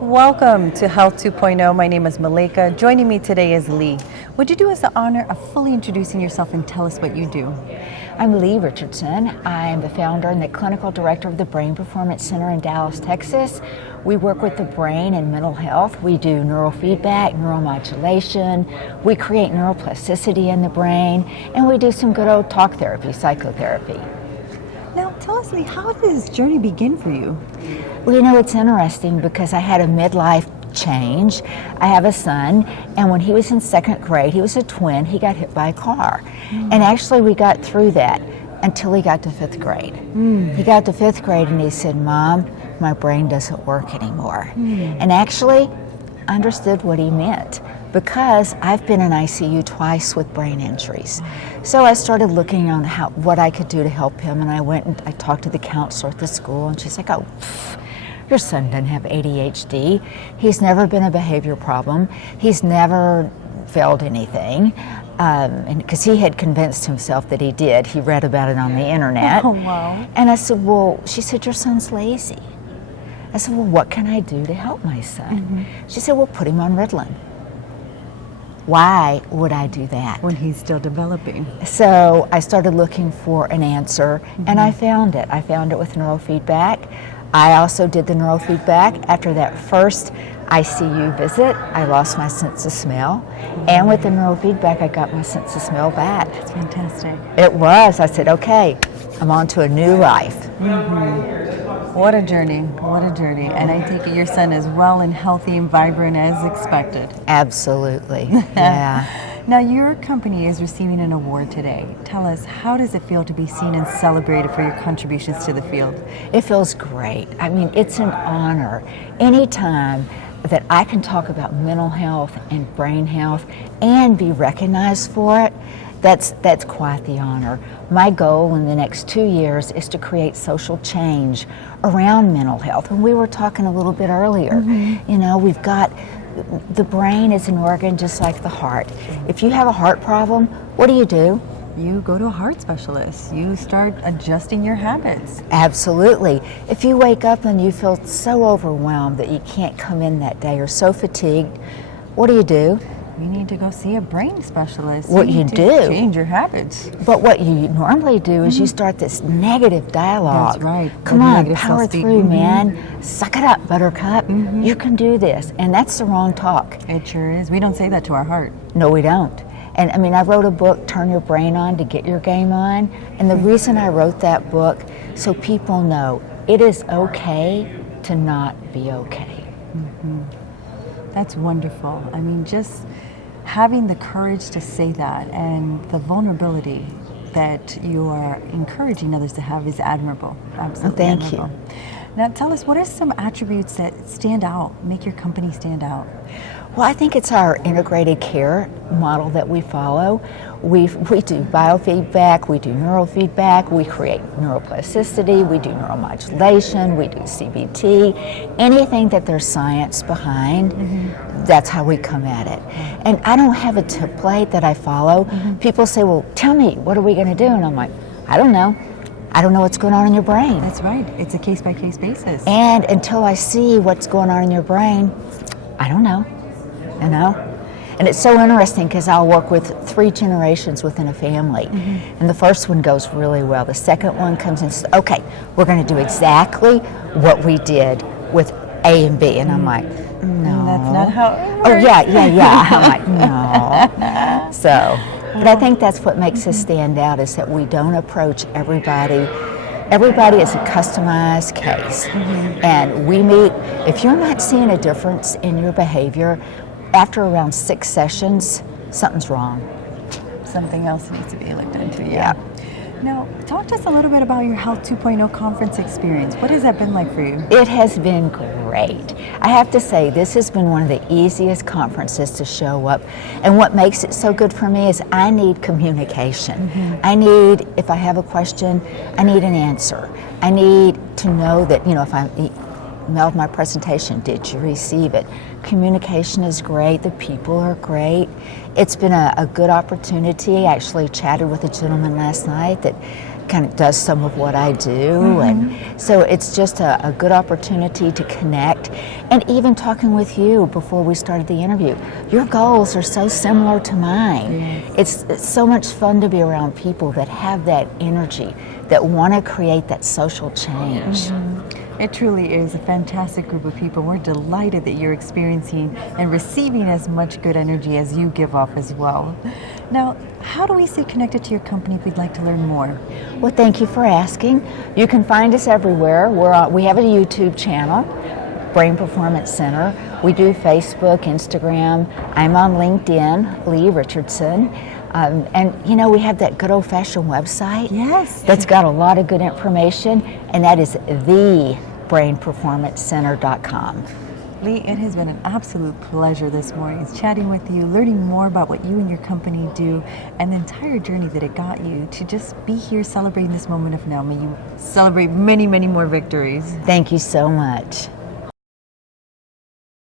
Welcome to Health 2.0. My name is Malika. Joining me today is Leigh. Would you do us the honor of fully introducing yourself and tell us what you do? I'm Leigh Richardson. I am the founder and the clinical director of the Brain Performance Center in Dallas, Texas. We work with the brain and mental health. We do neurofeedback, neuromodulation. We create neuroplasticity in the brain, and we do some good old talk therapy, psychotherapy. Now, tell us, Leigh, how did this journey begin for you? Well, you know, it's interesting because I had a midlife change. I have a son, and when he was in second grade, he was a twin, he got hit by a car. And actually we got through that until he got to fifth grade. He got to fifth grade and he said, "Mom, my brain doesn't work anymore." And actually I understood what he meant because I've been in ICU twice with brain injuries. So I started looking on what I could do to help him, and I went and I talked to the counselor at the school, and she's like, "Oh, your son doesn't have ADHD. He's never been a behavior problem. He's never failed anything." And because he had convinced himself that he did. He read about it on the internet. Oh, wow. And I said, "Well," she said, "your son's lazy." I said, "Well, what can I do to help my son?" She said, "Well, put him on Ritalin." Why would I do that? When he's still developing. So I started looking for an answer, and I found it. I found it with neurofeedback. I also did the neurofeedback. After that first ICU visit, I lost my sense of smell. And with the neurofeedback, I got my sense of smell back. That's fantastic. It was. I said, okay, I'm on to a new life. What a journey. What a journey. And I take it your son is well and healthy and vibrant as expected. Absolutely. Yeah. Now, your company is receiving an award today. Tell us, how does it feel to be seen and celebrated for your contributions to the field? It feels great. I mean, it's an honor. Anytime that I can talk about mental health and brain health and be recognized for it, that's quite the honor. My goal in the next 2 years is to create social change around mental health. And we were talking a little bit earlier. You know, we've got the brain is an organ just like the heart. If you have a heart problem, what do? You go to a heart specialist. You start adjusting your habits. Absolutely. If you wake up and you feel so overwhelmed that you can't come in that day or so fatigued, what do? You need to go see a brain specialist. What you you need to do. Change your habits. But what you normally do is you start this negative dialogue. That's right. Come The on, negative power self-speak. through, man. Suck it up, buttercup. You can do this. And that's the wrong talk. It sure is. We don't say that to our heart. No, we don't. And I mean, I wrote a book, Turn Your Brain On to Get Your Game On. And the reason I wrote that book, so people know it is okay to not be okay. That's wonderful. I mean, just having the courage to say that and the vulnerability that you are encouraging others to have is admirable. Absolutely. Thank you. Now, tell us, what are some attributes that stand out, make your company stand out? Well, I think it's our integrated care model that we follow. We do biofeedback, we do neurofeedback, we create neuroplasticity, we do neuromodulation, we do CBT, anything that there's science behind, that's how we come at it. And I don't have a template that I follow. People say, "Well, tell me, what are we going to do?" And I'm like, I don't know. I don't know what's going on in your brain. That's right. It's a case-by-case basis. And until I see what's going on in your brain, I don't know. You know? And it's so interesting because I'll work with 3 generations within a family. And the first one goes really well. The second one comes and says, "Okay, we're going to do exactly what we did with A and B." And I'm like, "No. That's not how it works. Oh, yeah. I'm like, "No." So, but I think that's what makes us stand out is that we don't approach everybody. Everybody is a customized case. And we meet, if you're not seeing a difference in your behavior, after around 6 sessions, something's wrong. Something else needs to be looked into, yeah. Now, talk to us a little bit about your Health 2.0 conference experience. What has that been like for you? It has been great. I have to say, this has been one of the easiest conferences to show up. And what makes it so good for me is I need communication. I need, if I have a question, I need an answer. I need to know that, you know, if I'm mailed my presentation. Did you receive it? Communication is great. The people are great. It's been a good opportunity. I actually chatted with a gentleman last night that kind of does some of what I do, and so it's just a good opportunity to connect. And even talking with you before we started the interview, your goals are so similar to mine. Yes. It's so much fun to be around people that have that energy, that want to create that social change. It truly is a fantastic group of people. We're delighted that you're experiencing and receiving as much good energy as you give off as well. Now, how do we stay connected to your company if we'd like to learn more? Well, thank you for asking. You can find us everywhere. We have a YouTube channel, Brain Performance Center. We do Facebook, Instagram. I'm on LinkedIn, Leigh Richardson. And you know, we have that good old-fashioned website. Yes. That's got a lot of good information, and that is thebrainperformancecenter.com. Leigh, it has been an absolute pleasure this morning chatting with you, learning more about what you and your company do, and the entire journey that it got you to just be here celebrating this moment of now. May you celebrate many, many more victories. Thank you so much.